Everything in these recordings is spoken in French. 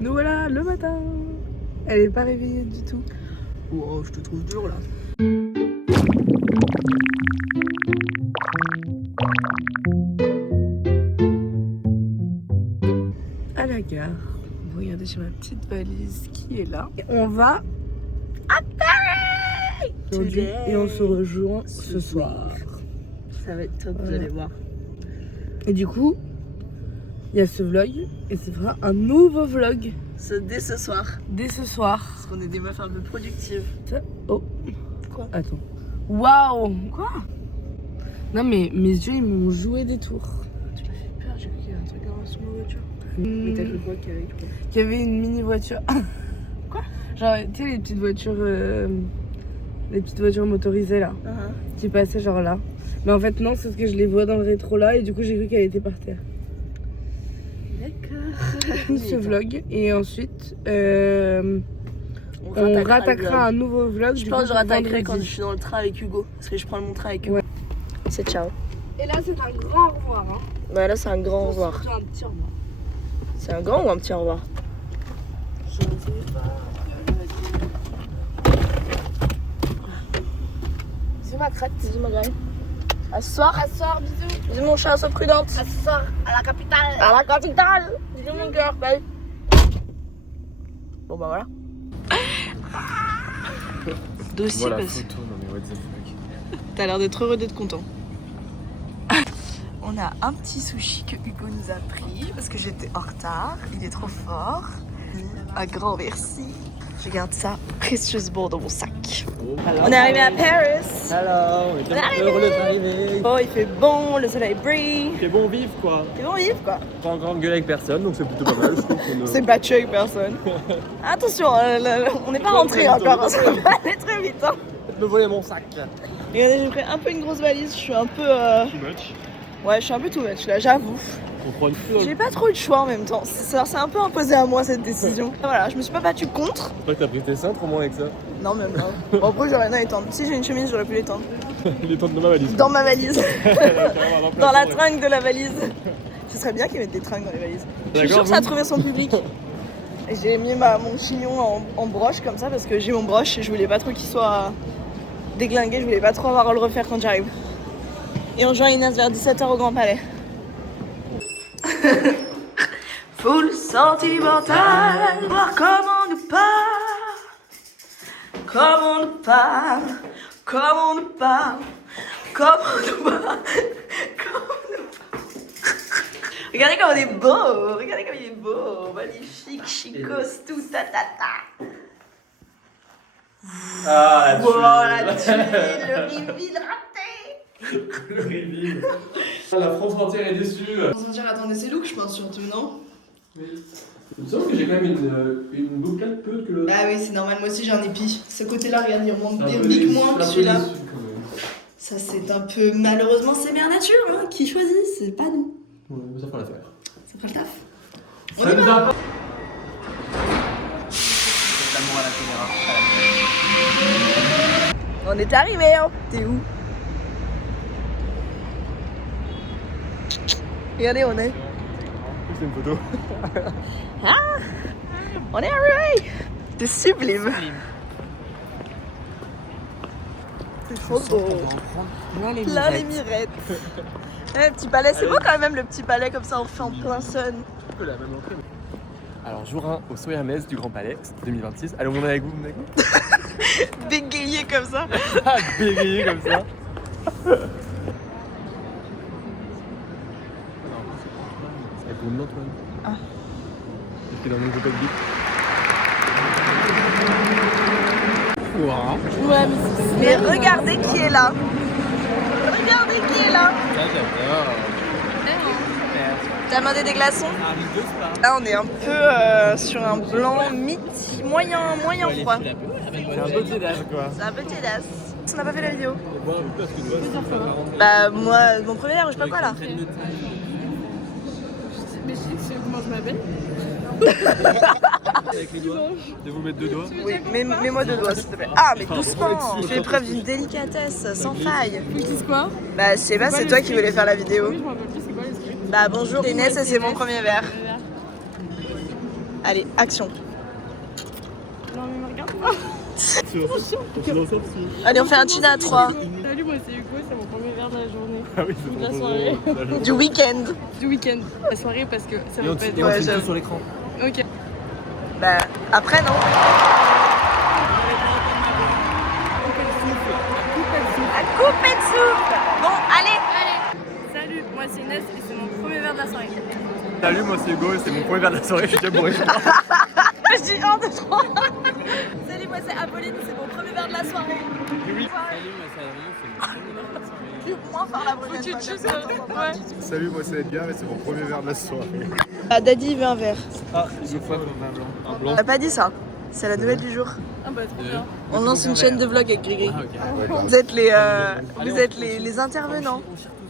Nous voilà le matin. Elle est pas réveillée du tout. Oh, je te trouve dur là. À la gare, regardez, j'ai ma petite valise qui est là. Et on va à Paris aujourd'hui et on se rejoint ce soir. Ça va être top, vous allez voir. Et du coup, il y a ce vlog et ce sera un nouveau vlog. Dès ce soir. Dès ce soir. Parce qu'on est des meufs un peu productives. Oh. Quoi? Attends. Waouh. Quoi? Non mais mes yeux ils m'ont joué des tours. Tu m'as fait peur, j'ai cru qu'il y avait un truc sur ma voiture. Mais t'as cru quoi qu'il y avait quoi? Qu'il y avait une mini voiture. Quoi? Genre, tu sais les petites voitures motorisées là, qui passaient genre là. Mais en fait non, c'est parce que je les vois dans le rétro là et du coup j'ai cru qu'elle était par terre. D'accord. Ce vlog et ensuite on rattaquera un nouveau vlog. Je pense que je rattaquerai quand je suis dans le train avec Hugo. Parce que je prends mon train avec Hugo. Ouais. C'est ciao. Et là c'est un grand au revoir hein. Bah là c'est un grand au revoir. C'est un petit au revoir. C'est un grand ou un petit au revoir? Je ne sais pas. Bisous ma crête, bisous ma gueule. À ce soir. À ce soir, bisous. Bisous mon chat, sois prudente. À ce soir, à la capitale. À la capitale. Bisous mon cœur, bye. Bon bah voilà. Dossier Voilà, parce... photo, non mais what the fuck. T'as l'air d'être heureux d'être content. On a un petit sushi que Hugo nous a pris parce que j'étais en retard. Il est trop fort. Un grand merci. Je garde ça précieusement dans mon sac. On est arrivé à Paris. Alors, on est tellement heureux d'arriver. Oh, il fait bon, le soleil brille. C'est bon vivre quoi. C'est bon vivre quoi. Pas encore engueulé avec personne donc c'est plutôt pas mal. Je trouve qu'on C'est battu avec personne. Attention, on n'est pas rentré encore. Hein, ça va aller très vite. Hein. me voler mon sac. Regardez, j'ai pris un peu une grosse valise. Je suis un peu. Too much. Ouais, je suis un peu too much là, j'avoue. On prend une fleur. J'ai pas trop eu de choix en même temps. C'est un peu imposé à moi cette décision. Voilà, je me suis pas battue contre. Toi que t'as pris tes cintres au moins avec ça. Non, même pas. Bon, après, j'aurais rien à étendre. Si j'ai une chemise, j'aurais pu l'étendre. Il est temps de ma valise. Dans ma valise. Dans la tringle de la valise. Ce serait bien qu'ils mettent des tringles dans les valises. Je suis sûre que ça a trouvé son public. Et j'ai mis mon chignon en broche comme ça parce que j'ai mon broche et je voulais pas trop qu'il soit déglingué. Je voulais pas trop avoir à le refaire quand j'arrive. Et on joint Inès vers 17h au Grand Palais. Full sentimental, voir comment on nous parle. Comment on nous parle. Comment on nous parle. Comment on nous parle. Regardez comme on est beau, regardez comme il est beau, magnifique, chicos, tout, ta. Ah, la tuile, le reveal raté. Le reveal. La France entière est déçue. La France entière attendait ses looks, je pense, surtout, non? Oui. Il me semble que j'ai quand même une bouclette peu que l'autre. Bah oui, c'est normal, moi aussi j'ai un épi. Ce côté-là, regarde, il remonte des bics moins que celui-là. Ça, c'est un peu. Malheureusement, c'est Mère Nature hein, qui choisit, c'est pas nous. Ouais, mais ça fera l'affaire. Ça fera le taf. On y va. On est arrivé, hein. T'es où? Regardez, on est. C'est une photo. Ah, on est arrivé. C'est sublime. C'est trop beau. Plein les mirettes. Ouais, petit palais, c'est beau quand même le petit palais comme ça, on fait en plein sun. Alors, jour 1 au saut Hermès du Grand Palais, 2026. Allez, on est avec vous, Bégayé comme ça. Bégayé comme ça. C'est avec mon Antoine. Ah. J'étais dans mon groupe de Wow. Ouais, mais regardez qui est là. Regardez qui est là. Ça, j'adore. T'as demandé des glaçons? Là, on est un peu sur un blanc moyen froid. C'est un peu tiédasse, quoi. C'est un peu tiédasse. On n'a pas fait la vidéo. Bah, moi, mon premier verre, je sais pas quoi là. Mais je sais comment je m'appelle. Avec les doigts. De vous mettre deux doigts. Oui, mets-moi deux doigts s'il te plaît. Ah, mais doucement. Tu fais preuve d'une délicatesse sans faille. Faut que je dise quoi? Bah, je sais pas, c'est toi qui voulais faire la vidéo. Oui, je me rappelle plus, c'est quoi les scripts? Bah, bonjour Inès, et c'est mon premier verre. Allez, action. Non mais me regarde pas. Allez, on fait un tuna à 3. Salut, moi c'est Hugo, c'est mon premier verre de la journée. Ah oui, De la soirée. Du week-end. Du week-end. La soirée parce que ça va pas être... Ouais, j'avoue. sur l'écran. Ok. Bah, après, non. À couper de souffle. Bon, allez. Salut, moi c'est Inès et c'est mon premier verre de la soirée. Salut, moi c'est Hugo, c'est mon premier verre de la soirée, je suis déjà bourré. Je dis 1, 2, 3. Salut, moi c'est Apolline, c'est mon premier verre de la soirée. Oui. Salut, moi c'est Adrien, c'est mon premier verre de la soirée. Plus moins faire la prochaine fois. Ouais. Salut, moi c'est Edgar et c'est mon premier verre de la soirée. Ah, Daddy, il veut un verre. Ah, Une fois pour un blanc. Un On blanc. n'a pas dit ça. C'est la nouvelle du jour. Ah bah trop bien. On lance une chaîne de vlog avec Grégory. Ah, ok. Vous êtes les intervenants.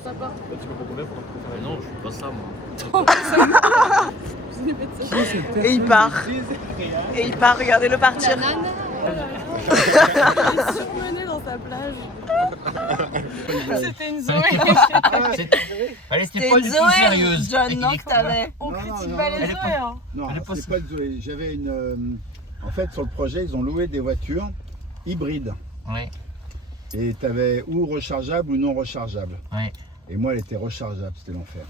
Sympa. tu peux pas combien pour Mais non, je suis pas ça moi. Et il part. Et il part, regardez-le partir. Il est surmené dans sa plage. C'était une Zoé. Allez, C'était c'était pas une du tout Zoé, sérieuse. John, non, que t'avais. On critique non, pas non, les elle est Zoé, pas- hein. Non, Elle est pas c'est pas le Zoé. J'avais une. En fait, sur le projet, ils ont loué des voitures hybrides. Ouais, Et tu avais ou rechargeable ou non rechargeable. ouais. Et moi, elle était rechargeable, c'était l'enfer.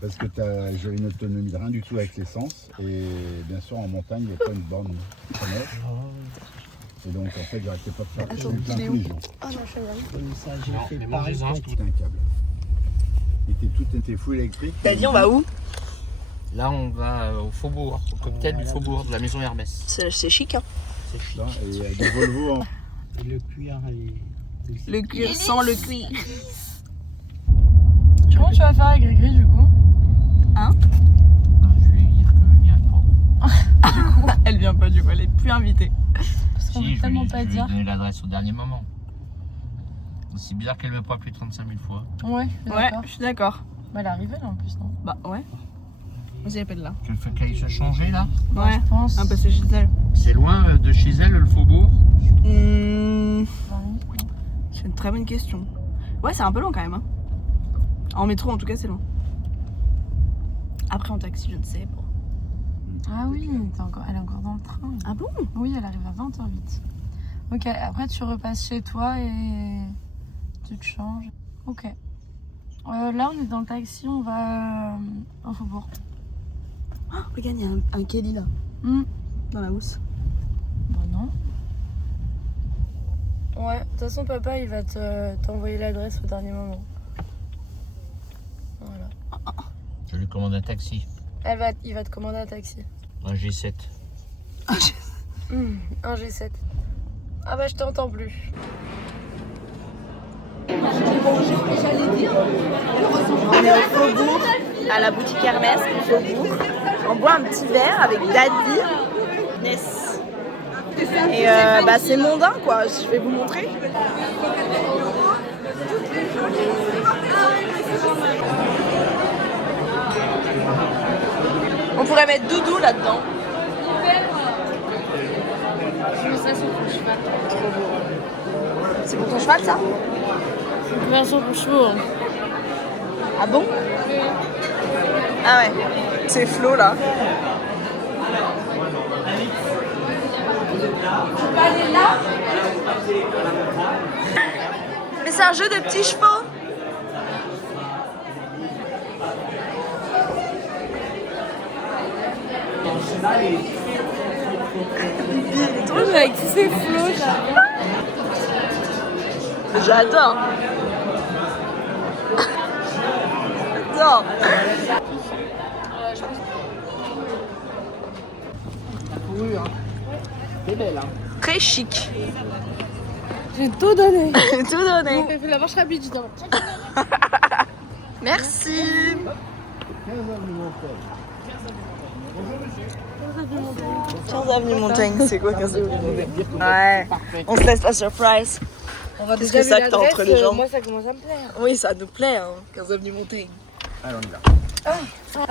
Parce que j'avais une autonomie de rien du tout avec l'essence. Et bien sûr, en montagne, il n'y a pas une borne sonore. Et donc, en fait, j'arrêtais pas de faire plein tous les jours. Ah non, je suis bien. Ça, j'ai fait pareil. Tout un câble. Tout était fou électrique. T'as dit, on va où? Là, on va au Faubourg, au cocktail du Faubourg, de la maison Hermès. C'est chic, hein. C'est chic. Et des Volvo en. Le cuir est... Le cuir sans le cuir. Comment tu vas faire avec Grégory du coup? Ah, je vais lui dire qu'il y a pas. Elle vient pas du coup, elle est plus invitée. Parce qu'on Si, veut je tellement vais pas lui dire. donner l'adresse au dernier moment. C'est bizarre qu'elle me pas plus de 35 000 fois. Ouais, Ouais, je suis d'accord. Bah elle est arrivée là en plus, non? Bah ouais. Vas-y, appelle-la. Tu veux qu'elle se changer là? Ouais, je pense. Un peu c'est chez elle. C'est loin de chez elle, le Faubourg? C'est une très bonne question. Ouais, c'est un peu long quand même. Hein. En métro, en tout cas, c'est long. Après, en taxi, je ne sais pas. Ah oui, elle est encore dans le train. Ah bon? Oui, elle arrive à 20h08. Ok, après tu repasses chez toi et tu te changes. Ok. Là, on est dans le taxi, on va au Faubourg. Oh, regarde, il y a un Kelly là, dans la housse. Bah non. Ouais, de toute façon, papa, il va t'envoyer l'adresse au dernier moment. Voilà. Je lui commande un taxi. Il va te commander un taxi. Un G7. Un G7. Ah bah je t'entends plus. On est au Faubourg, à la boutique Hermès, au Faubourg. On boit un petit verre avec Daddy. Yes. Et bah c'est mondain quoi, je vais vous montrer. On pourrait mettre Doudou là-dedans. Je mets ça sur ton cheval. C'est pour ton cheval ça? Une version pour chevaux. Hein. Ah bon? Ah ouais, c'est Flo là. On peut aller là? Mais c'est un jeu de petits chevaux. Avec tous ces flots, J'adore. J'adore. C'est belle, hein. Très chic. j'ai tout donné. Tout donné. J'ai fait la marche rapide, je t'en. Merci. 15 avenue Montaigne, c'est quoi 15 avenue Montaigne? Ouais, on se laisse la surprise. On va Qu'est-ce que ça que t'as entre les jambes? Moi, ça commence à me plaire. Oui, ça nous plaît, hein, 15 avenue Montaigne. Allez, on y va.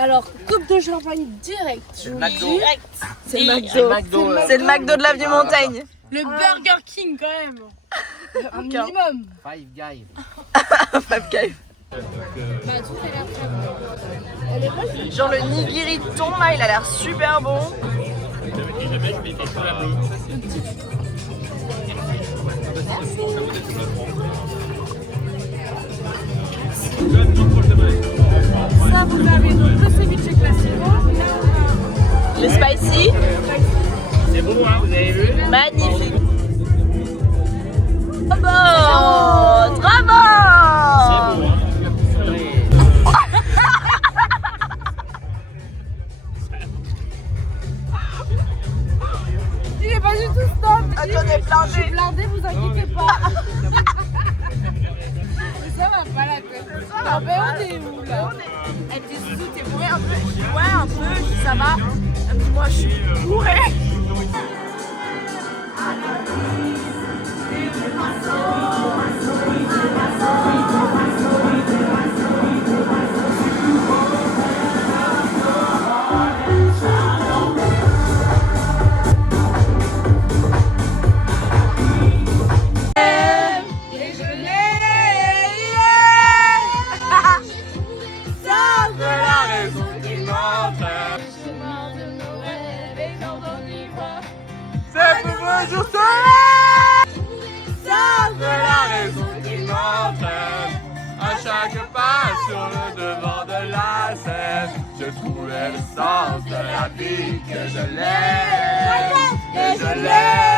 Alors, coupe de champagne direct. C'est le McDo. C'est le McDo. C'est le McDo de l'avenue Montaigne. Le Burger King, quand même. Un Ok. minimum. Five Guys. Five Guys. Bah, tout est là très bon. Genre le nigiri de thon là, il a l'air super bon. Ça, vous avez donc le ceviche classico. Les spicy, C'est bon, hein, vous avez vu? magnifique. Bravo! Bravo! Il est pas du tout stop. Attendez, Je suis blindée, vous inquiétez pas. Ça va pas la tête. Ah ben on est où là? Elle dit Zouzou, t'es bourré un peu? Je dis ouais, un peu, je dis ça va. Elle me dit moi je suis bourrée. Chaque pas sur le devant de la scène, je trouvais le sens de la vie que je l'aime, et je l'aime.